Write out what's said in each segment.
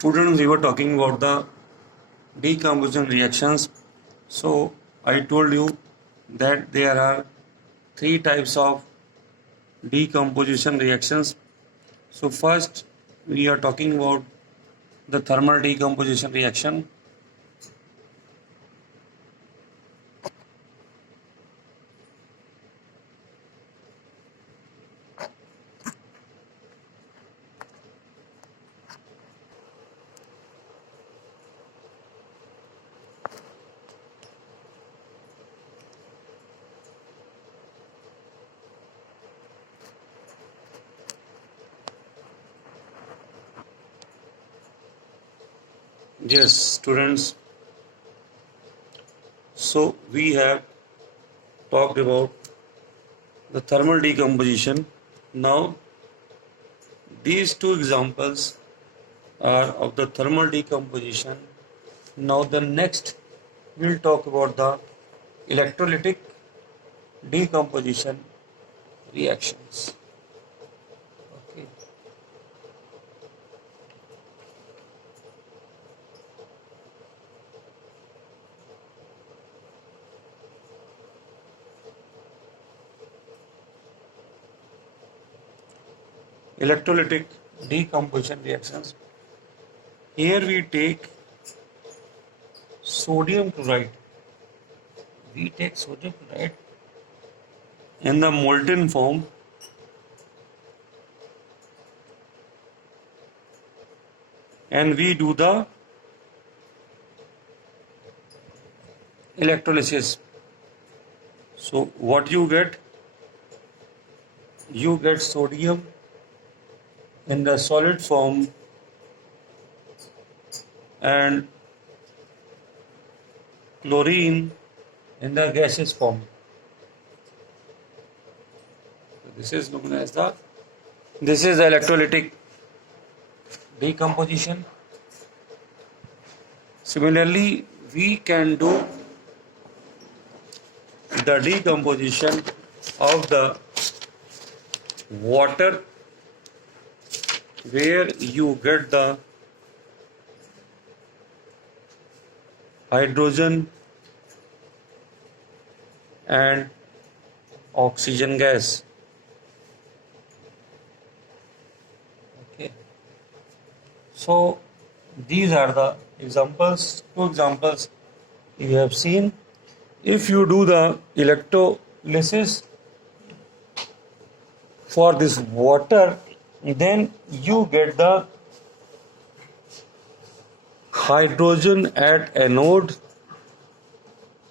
Students, we were talking about the decomposition reactions. So I told you that there are three types of decomposition reactions. So first we are talking about the thermal decomposition reaction. Yes, students. So we have talked about the thermal decomposition. Now these two examples are of the thermal decomposition. Now the next we'll talk about the electrolytic decomposition reactions. Okay. Electrolytic decomposition reactions. Here we take sodium chloride. We take sodium chloride in the molten form and we do the electrolysis. So what you get? You get sodium in the solid form and chlorine in the gaseous form. So this is known as the electrolytic decomposition. Similarly, we can do the decomposition of the water where you get the hydrogen and oxygen gas. Okay. So these are the examples, two examples you have seen. If you do the electrolysis for this water, then you get the hydrogen at anode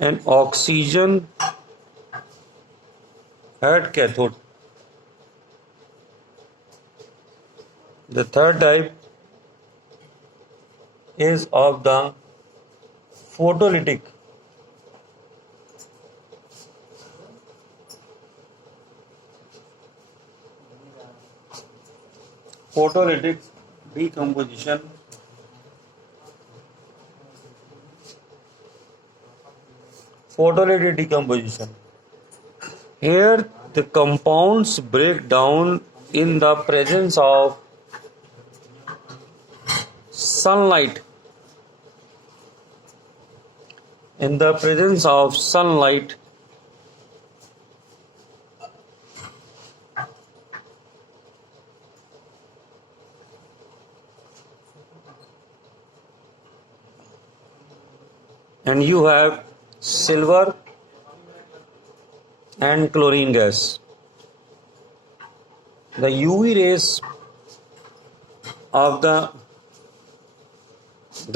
and oxygen at cathode. The third type is of the photolytic decomposition. Photolytic decomposition. Here the compounds break down in the presence of sunlight. In the presence of sunlight, and you have silver and chlorine gas. The UV rays of the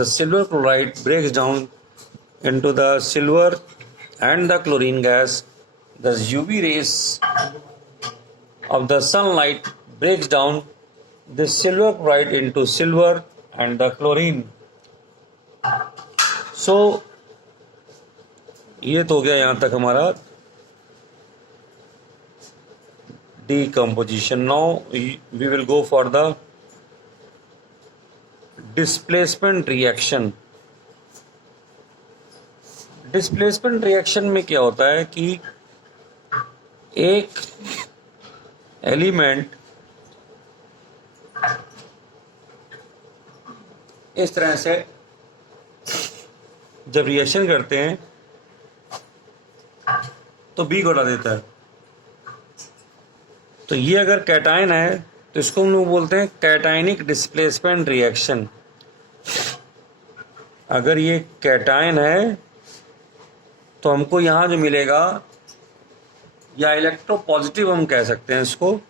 silver chloride breaks down into the silver and the chlorine gas. The UV rays of the sunlight breaks down the silver chloride into silver and the chlorine. So ये तो हो गया यहाँ तक हमारा decomposition. Now we will go for the displacement reaction. Displacement reaction में क्या होता है कि एक एलिमेंट इस तरह से जब रिएक्शन करते हैं तो बी को हटा देता है। तो ये अगर कैटायन है तो इसको हम लोग बोलते हैं कैटायनिक डिस्प्लेसमेंट रिएक्शन। अगर ये कैटायन है तो हमको यहाँ जो मिलेगा, या इलेक्ट्रोपॉजिटिव हम कह सकते हैं इसको।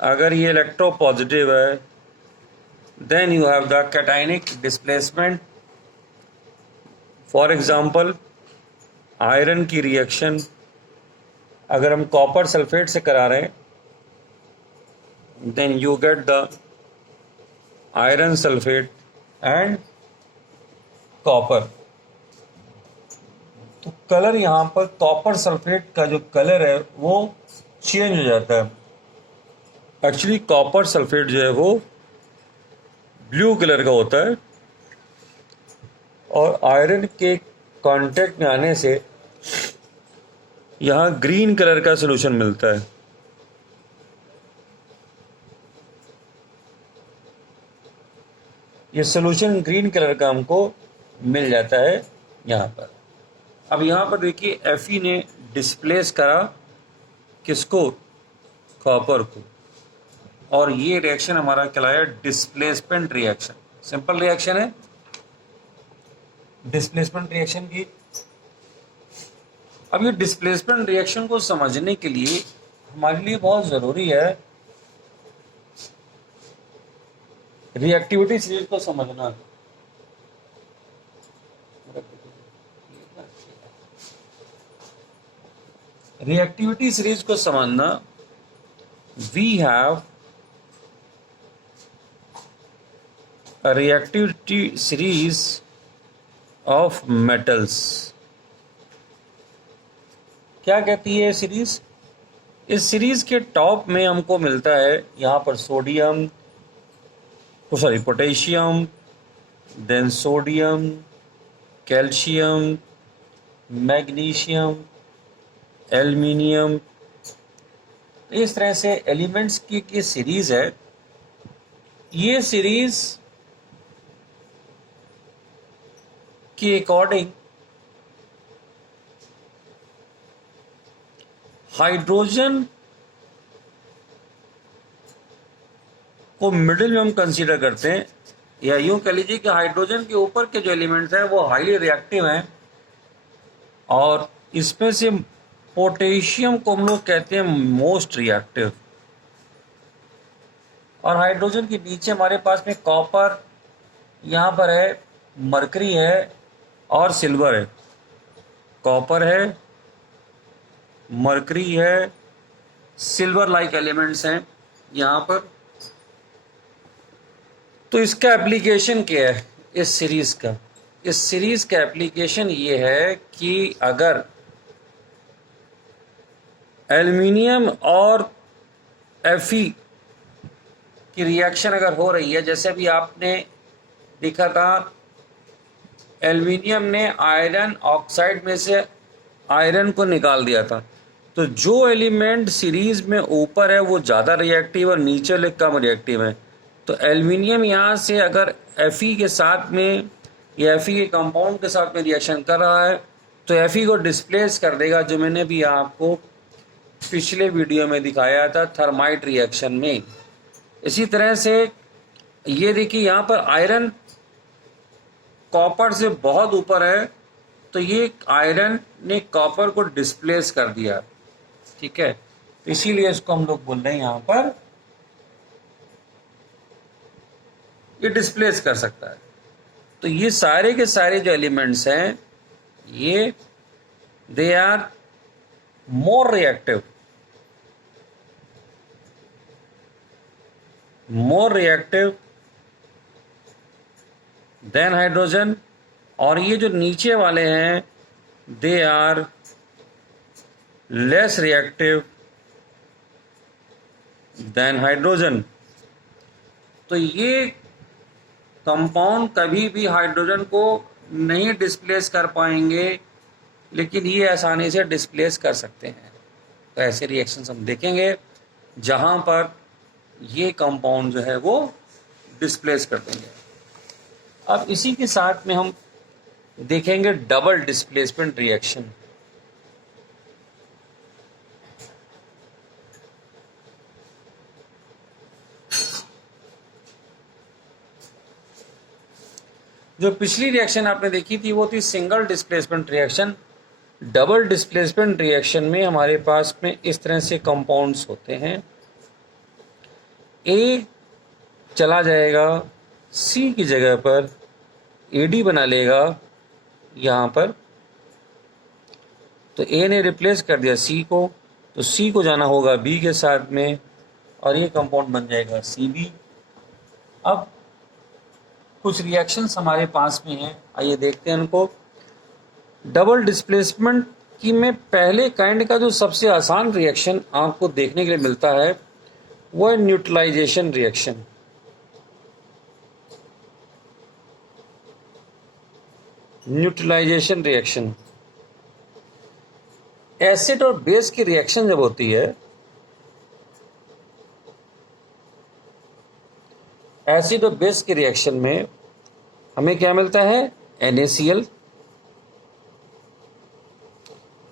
अगर ये इलेक्ट्रोपॉजिटिव है then you have the cationic displacement. For example iron की रिएक्शन अगर हम कॉपर सल्फेट से करा रहे हैं then you get the iron sulphate and copper. तो कलर यहाँ पर कॉपर सल्फेट का जो कलर है वो चेंज हो जाता है। एक्चुअली कॉपर सल्फेट जो है वो ब्लू कलर का होता है और आयरन के कांटेक्ट में आने से यहाँ ग्रीन कलर का सॉल्यूशन मिलता है। ये सॉल्यूशन ग्रीन कलर का हमको मिल जाता है यहाँ पर। अब यहाँ पर देखिए Fe ने डिस्प्लेस करा किसको, कॉपर को, और ये रिएक्शन हमारा कहलाया डिस्प्लेसमेंट रिएक्शन। सिंपल रिएक्शन है डिस्प्लेसमेंट रिएक्शन की। अब ये डिस्प्लेसमेंट रिएक्शन को समझने के लिए हमारे लिए बहुत ज़रूरी है रिएक्टिविटी सीरीज को समझना। रिएक्टिविटी सीरीज को समझना, we have a reactivity series of metals। क्या कहती है सीरीज? इस सीरीज के टॉप में हमको मिलता है यहाँ पर sodium, potassium, then sodium, calcium, magnesium, aluminium. इस तरह से एलिमेंट्स की सीरीज है। ये सीरीज के अकॉर्डिंग हाइड्रोजन को मिडिल में हम कंसीडर करते हैं, या यूं कह लीजिए कि हाइड्रोजन के ऊपर के जो एलिमेंट्स हैं वो हाईली रिएक्टिव हैं, और इसमें से पोटेशियम को हम लोग कहते हैं मोस्ट रिएक्टिव। और हाइड्रोजन के नीचे हमारे पास में कॉपर, यहाँ पर है मरकरी है और सिल्वर है। कॉपर है, मरकरी है, सिल्वर लाइक एलिमेंट्स हैं यहाँ पर। तो इसका एप्लीकेशन क्या है इस सीरीज का? इस सीरीज का एप्लीकेशन ये है कि अगर एल्युमिनियम और Fe की रिएक्शन अगर हो रही है, जैसे भी आपने देखा था एल्युमिनियम ने आयरन ऑक्साइड में से आयरन को निकाल दिया था, तो जो एलिमेंट सीरीज में ऊपर है वो ज़्यादा रिएक्टिव और नीचे वाले कम रिएक्टिव है। तो एल्युमिनियम यहाँ से अगर Fe के साथ में या Fe के कंपाउंड के साथ में रिएक्शन कर रहा है तो Fe को डिस्प्लेस कर देगा, जो मैंने भी आपको पिछले वीडियो में दिखाया था थर्माइट रिएक्शन में। इसी तरह से ये देखिए यहाँ पर आयरन कॉपर से बहुत ऊपर है, तो ये आयरन ने कॉपर को डिस्प्लेस कर दिया, ठीक है। तो इसीलिए इसको हम लोग बोल रहे हैं यहाँ पर ये डिस्प्लेस कर सकता है। तो ये सारे के सारे जो एलिमेंट्स हैं ये they are more reactive than hydrogen, और ये जो नीचे वाले हैं they are less reactive than hydrogen. तो ये कंपाउंड कभी भी हाइड्रोजन को नहीं डिस्प्लेस कर पाएंगे, लेकिन ये आसानी से डिस्प्लेस कर सकते हैं। तो ऐसे रिएक्शंस हम देखेंगे जहाँ पर ये कंपाउंड जो है वो डिस्प्लेस कर देंगे। अब इसी के साथ में हम देखेंगे डबल डिस्प्लेसमेंट रिएक्शन। जो पिछली रिएक्शन आपने देखी थी वो थी single displacement reaction. Double displacement reaction में हमारे पास में इस तरह से कंपाउंड्स होते हैं। ए चला जाएगा सी की जगह पर, एडी बना लेगा यहाँ पर, तो ए ने रिप्लेस कर दिया सी को, तो सी को जाना होगा बी के साथ में और ये कंपाउंड बन जाएगा सी बी। अब कुछ रिएक्शंस हमारे पास में हैं, आइए देखते हैं उनको। डबल डिस्प्लेसमेंट की में पहले काइंड का जो सबसे आसान रिएक्शन आपको देखने के लिए मिलता है वो है neutralisation reaction. Neutralisation reaction acid और बेस की रिएक्शन जब होती है, एसिड और बेस की रिएक्शन में हमें क्या मिलता है, NaCl।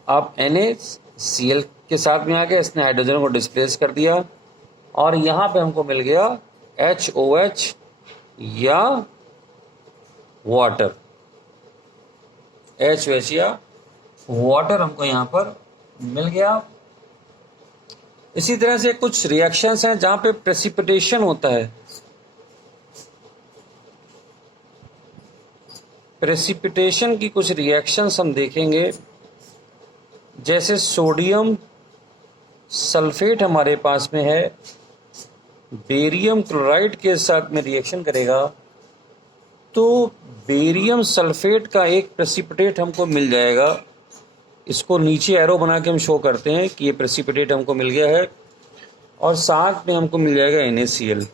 अब NaCl के साथ में आ गया, इसने हाइड्रोजन को डिस्प्लेस कर दिया और यहां पे हमको मिल गया HOH या वाटर। HOH या वाटर हमको यहां पर मिल गया। इसी तरह से कुछ रिएक्शंस हैं जहां पे प्रेसिपिटेशन होता है। प्रेसिपिटेशन की कुछ रिएक्शंस हम देखेंगे, जैसे सोडियम सल्फेट हमारे पास में है, बेरियम क्लोराइड के साथ में रिएक्शन करेगा तो बेरियम सल्फेट का एक प्रेसिपिटेट हमको मिल जाएगा। इसको नीचे एरो बना के हम शो करते हैं कि ये प्रेसिपिटेट हमको मिल गया है और साथ में हमको मिल जाएगा NaCl।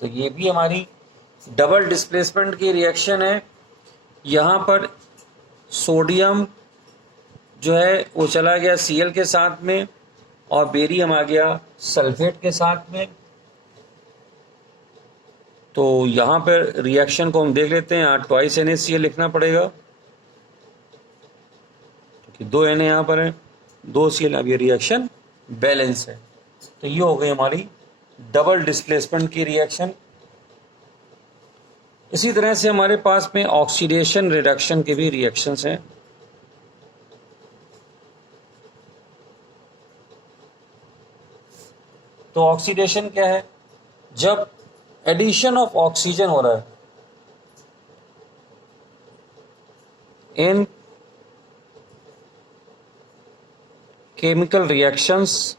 तो ये भी हमारी डबल डिस्प्लेसमेंट की रिएक्शन है। यहाँ पर सोडियम जो है वो चला गया Cl के साथ में और बेरियम आ गया सल्फेट के साथ में। तो यहाँ पर रिएक्शन को हम देख लेते हैं। यहाँ ट्वाइस NaCl लिखना पड़ेगा क्योंकि 2 Na यहाँ पर है, 2 Cl। अब ये रिएक्शन बैलेंस है। तो ये हो गई हमारी डबल डिस्प्लेसमेंट की रिएक्शन। इसी तरह से हमारे पास में ऑक्सीडेशन रिडक्शन के भी रिएक्शंस हैं। तो ऑक्सीडेशन क्या है, जब एडिशन ऑफ ऑक्सीजन हो रहा है इन chemical reactions,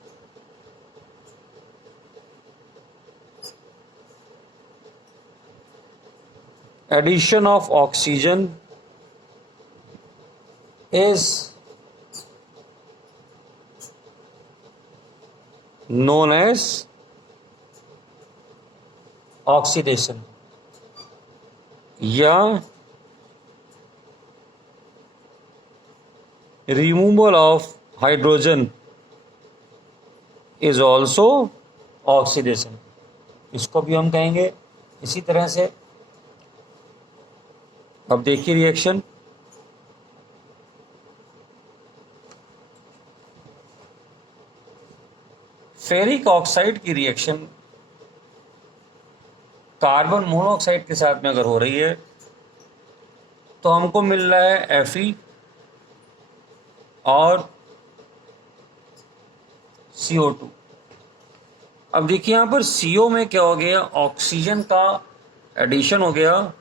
addition of oxygen is known as oxidation या removal of hydrogen is also oxidation। इसको भी हम कहेंगे इसी तरह से। अब देखिए रिएक्शन, फेरिक ऑक्साइड की रिएक्शन कार्बन मोनोऑक्साइड के साथ में अगर हो रही है तो हमको मिल रहा है Fe और CO2। अब देखिए यहाँ पर CO में क्या हो गया, ऑक्सीजन का एडिशन हो गया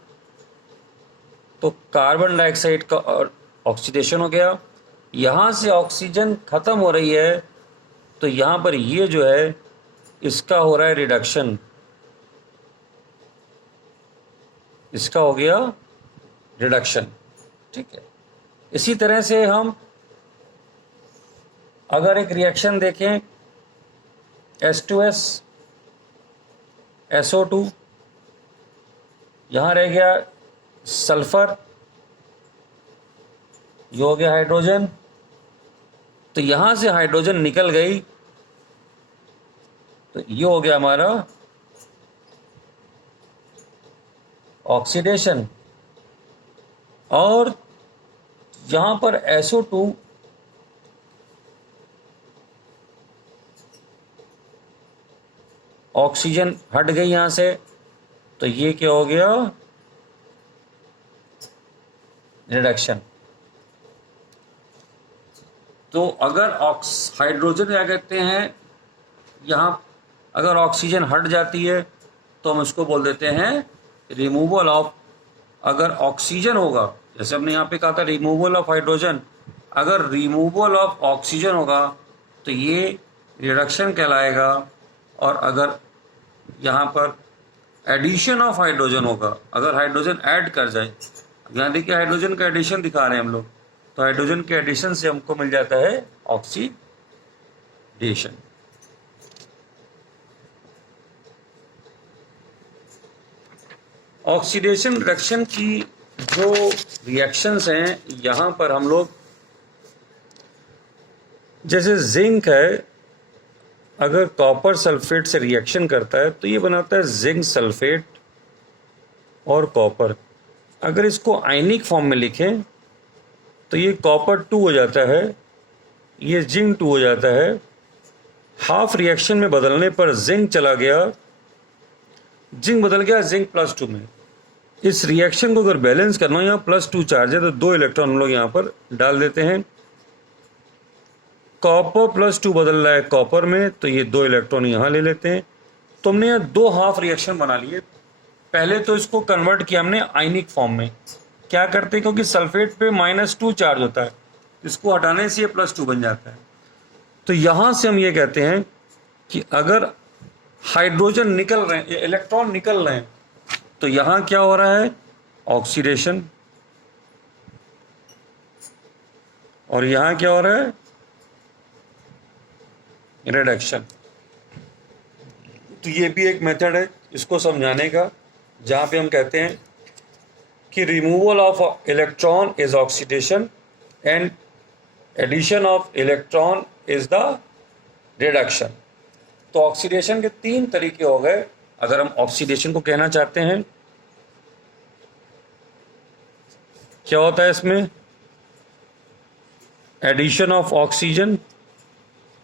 तो कार्बन डाइऑक्साइड का ऑक्सीडेशन हो गया। यहाँ से ऑक्सीजन खत्म हो रही है तो यहाँ पर ये जो है इसका हो रहा है रिडक्शन, इसका हो गया रिडक्शन। ठीक है, इसी तरह से हम अगर एक रिएक्शन देखें H2S SO2, यहाँ रह गया सल्फर, ये हो गया हाइड्रोजन, तो यहां से हाइड्रोजन निकल गई तो ये हो गया हमारा ऑक्सीडेशन, और यहां पर SO2 ऑक्सीजन हट गई यहां से, तो ये क्या हो गया, रिडक्शन। तो अगर हाइड्रोजन क्या कहते हैं, यहां अगर ऑक्सीजन हट जाती है तो हम इसको बोल देते हैं रिमूवल ऑफ, अगर ऑक्सीजन होगा, जैसे हमने यहाँ पे कहा था रिमूवल ऑफ हाइड्रोजन, अगर रिमूवल ऑफ ऑक्सीजन होगा तो ये रिडक्शन कहलाएगा, और अगर यहाँ पर एडिशन ऑफ हाइड्रोजन होगा, अगर हाइड्रोजन ऐड कर जाए, यहाँ देखिए हाइड्रोजन का एडिशन दिखा रहे हैं हम लोग, तो हाइड्रोजन के एडिशन से हमको मिल जाता है ऑक्सीडेशन। ऑक्सीडेशन रिडक्शन की जो रिएक्शंस हैं, यहाँ पर हम लोग, जैसे जिंक है, अगर कॉपर सल्फेट से रिएक्शन करता है तो ये बनाता है जिंक सल्फेट और कॉपर। अगर इसको आयनिक फॉर्म में लिखें तो ये कॉपर 2 हो जाता है, ये जिंक 2 हो जाता है। हाफ रिएक्शन में बदलने पर जिंक चला गया, जिंक बदल गया जिंक +2 में। इस रिएक्शन को अगर बैलेंस करना हो, यहाँ +2 चार्ज है तो 2 इलेक्ट्रॉन हम लोग यहाँ पर डाल देते हैं। कॉपर +2 बदल रहा है कॉपर में, तो ये 2 इलेक्ट्रॉन यहाँ ले लेते हैं। तो हमने यहाँ 2 हाफ रिएक्शन बना लिए। पहले तो इसको कन्वर्ट किया हमने आयनिक फॉर्म में। क्या करते हैं, क्योंकि सल्फेट पे -2 चार्ज होता है, इसको हटाने से ये +2 बन जाता है। तो यहाँ से हम ये कहते हैं कि अगर हाइड्रोजन निकल रहे हैं, इलेक्ट्रॉन निकल रहे हैं, तो यहाँ क्या हो रहा है, ऑक्सीडेशन, और यहाँ क्या हो रहा है, रिडक्शन। तो ये भी एक मेथड है इसको समझाने का, जहाँ पे हम कहते हैं कि removal of electron is oxidation and addition of electron is the reduction. तो ऑक्सीडेशन के 3 तरीके हो गए। अगर हम ऑक्सीडेशन को कहना चाहते हैं, क्या होता है इसमें, एडिशन ऑफ ऑक्सीजन